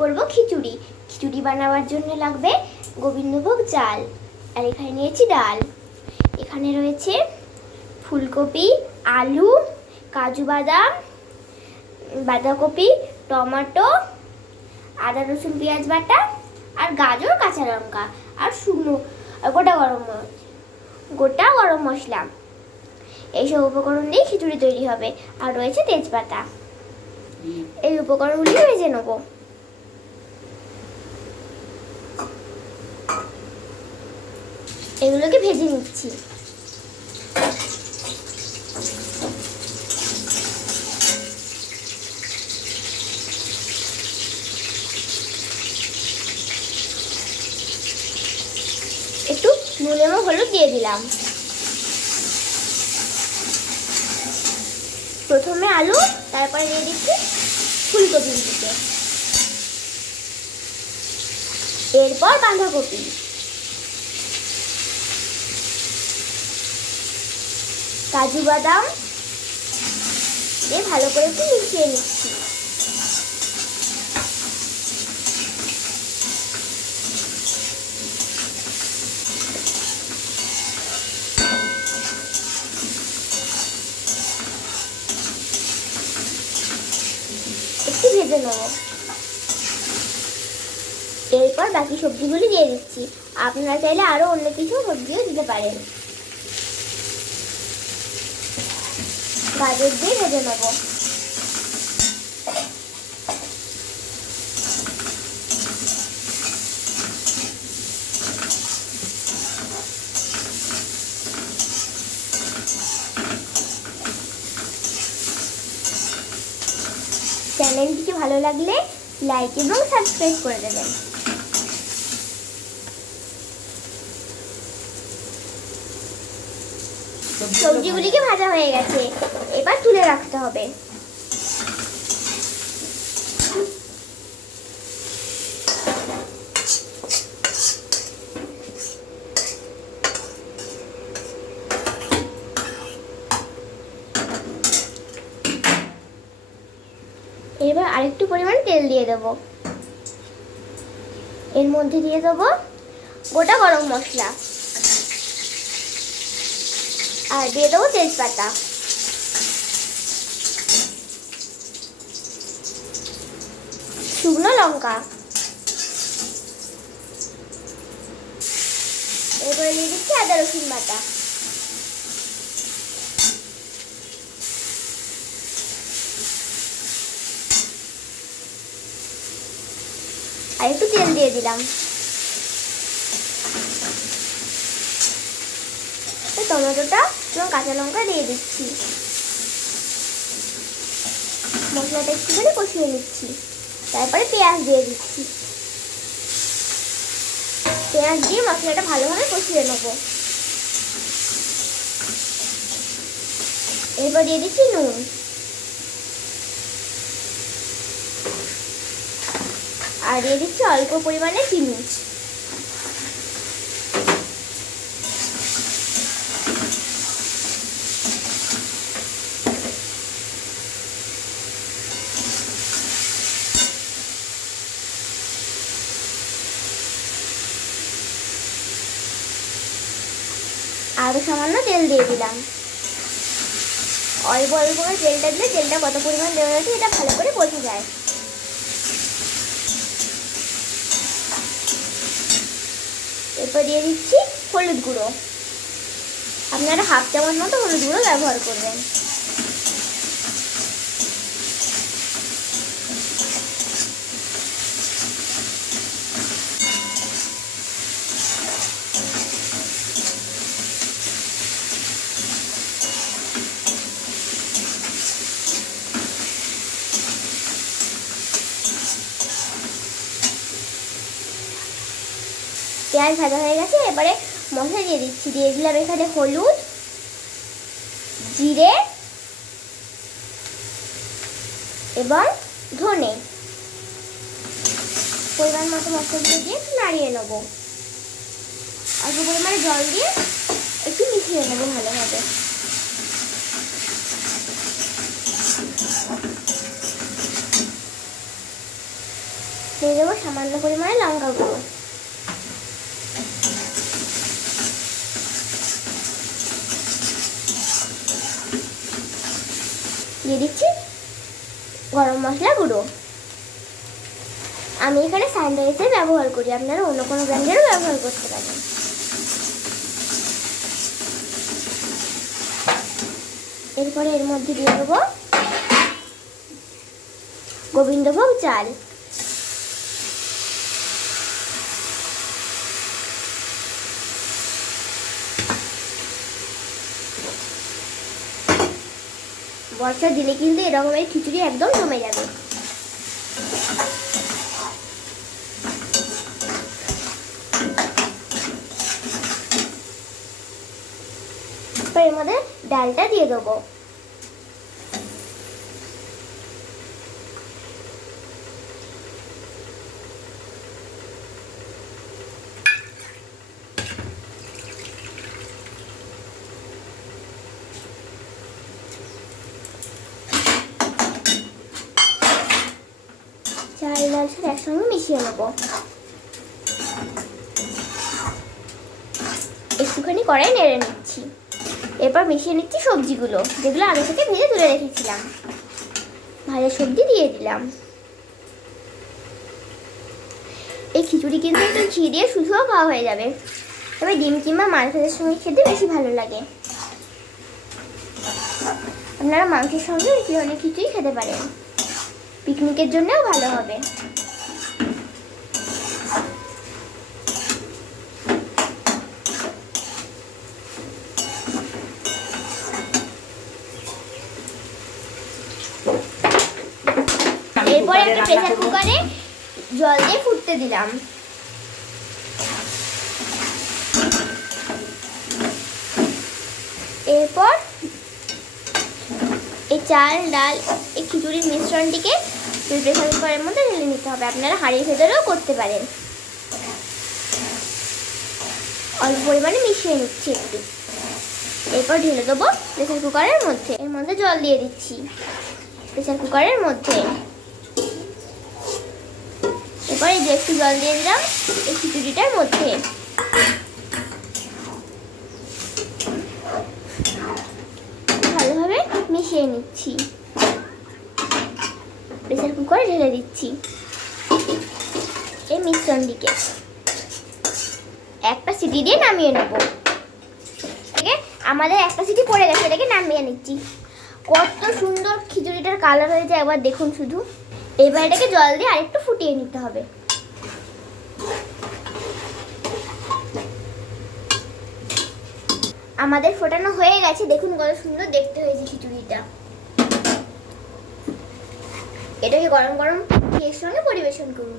করব খিচুড়ি। খিচুড়ি বানাবার জন্য লাগবে গোবিন্দভোগ চাল, আর এখানে নিয়েছি ডাল। এখানে রয়েছে ফুলকপি, আলু, কাজু বাদাম, বাঁধাকপি, টমেটো, আদা রসুন পেঁয়াজ বাটা, আর গাজর, কাঁচা লঙ্কা, আর শুকনো গোটা গরম মশলা। এইসব উপকরণ দিয়ে খিচুড়ি তৈরি হবে। আর রয়েছে তেজপাতা। এই উপকরণগুলি ভেজে নেব। এগুলোকে ভেজে নিচ্ছি। একটু নুন এবং হলুদ দিয়ে দিলাম। প্রথমে আলু, তারপরে দিয়ে দিচ্ছি ফুলকপি দিতে, এরপর বাঁধাকপি, কাজু বাদাম দিয়ে ভালো করে একটু মিশিয়ে নিচ্ছি। একটু ভেজে নেব। এরপর বাকি সবজিগুলি দিয়ে দিচ্ছি। আপনারা চাইলে আরো অন্য কিছু সবজিও দিতে পারেন। গাজর দিয়ে ভেজে নেব। চ্যানেলটিকে ভালো লাগলে লাইক এবং সাবস্ক্রাইব করে দেবেন। সবজিগুলিকে ভাজা হয়ে গেছে, এবার তুলে রাখতে হবে। এবার আরেকটু পরিমাণ তেল দিয়ে দেব। এর মধ্যে দিয়ে দেব গোটা গরম মশলা, আর দিয়ে দেবো তেজপাতা, শুকনো লঙ্কা, এরপরে দিয়ে দিচ্ছি আদা রসুন বাটা, আর একটু তেল দিয়ে দিলাম। টমেটোটা এবং কাঁচা লঙ্কা দিয়ে দিচ্ছি। মশলাটা একটুখানি কষিয়ে নিচ্ছি। তারপরে পেঁয়াজ দিয়ে দিচ্ছি। পেঁয়াজ দিয়ে মশলাটা ভালোভাবে কষিয়ে নেব। এরপর দিয়ে দিচ্ছি নুন, আর দিয়ে দিচ্ছি অল্প পরিমাণে চিনি। আরো সামান্য তেল দিয়ে দিলাম। অল্প অল্প করে তেলটা দিলে তেলটা কত পরিমাণ দেওয়া হয়েছে এটা ভালো করে বোঝা যায়। এরপর দিয়ে দিচ্ছি হলুদ গুঁড়ো। আপনারা হাফ চামচ মতো হলুদ গুঁড়ো ব্যবহার করবেন। পেঁয়াজ ভাজা হয়ে গেছে, এবারে মশলা দিয়ে দিচ্ছি। দিয়ে দিলাম এখানে হলুদ, জিরে এবং ধনে। পরিমাণ মতো মশলাগুলো দিয়ে একটু নাড়িয়ে নেব। অল্প পরিমাণে জল দিয়ে একটু মিশিয়ে নেব ভালোভাবে। দিয়ে দেবো সামান্য পরিমাণে লঙ্কা গুঁড়ো, দিয়ে দিচ্ছি গরম মশলা গুঁড়ো। আমি এখানে সানরাইজের ব্যবহার করি, আপনারা অন্য কোনো ব্র্যান্ডেরও ব্যবহার করতে পারেন। এরপরে এর মধ্যে দিয়ে দেবো গোবিন্দভোগ চাল, বর্ষার দিনে কিন্তু এরকমের খিচুড়ি একদম জমে যাবে। এর মধ্যে ডালটা দিয়ে দেবো। চাল ডাল সাথে একসঙ্গে মিশিয়ে নেবো। একটুখানি কড়াই নেড়ে নিচ্ছি। এরপর মিশিয়ে নিচ্ছি সবজিগুলো, যেগুলো আগে থেকে ভেজে তুলে রেখেছিলাম। ভাজা সবজি দিয়ে দিলাম। এই খিচুড়ি কিন্তু একটু ঘি দিয়ে শুধুও খাওয়া হয়ে যাবে, তবে ডিম কিংবা মাছ ভাজার সঙ্গে খেতে বেশি ভালো লাগে। আপনারা মাংসের সঙ্গে এই ধরনের খিচুড়ি খেতে পারেন, পিকনিকের জন্যও ভালো হবে। এরপর একটা প্রেসার কুকারে জল দিয়ে ফুটতে দিলাম। এরপর এই চাল ডাল এই খিচুড়ির মিশ্রণটিকে প্রেসার কুকারের মধ্যে ঢেলে নিতে হবে। আপনারা হাঁড়ির ভেতরেও করতে পারেন। অল্প পরিমাণে মিশিয়ে নিচ্ছি একটু। এরপর ঢেলে দেবো প্রেসার কুকারের মধ্যে। এর মধ্যে জল দিয়ে দিচ্ছি প্রেসার কুকারের মধ্যে। এরপর এই যে একটু জল দিয়ে দিলাম এই খিচুড়িটার মধ্যে। ভালোভাবে মিশিয়ে নিচ্ছি। প্রেসার কুকারে ঢেলে দিচ্ছি এই মিশ্রণটিকে। একটা সিটি দিয়ে নামিয়ে নেব। আমাদের একটা সিটি পড়ে গেছে, এটাকে নামিয়ে নিচ্ছি। কত সুন্দর খিচুড়িটার কালার হয়েছে একবার দেখুন শুধু। এবার এটাকে জল দিয়ে আরেকটু ফুটিয়ে নিতে হবে। আমাদের ফোটানো হয়ে গেছে, দেখুন কত সুন্দর দেখতে হয়েছে খিচুড়িটা। এটাকে গরম গরম ঘিয়ের সঙ্গে পরিবেশন করুন।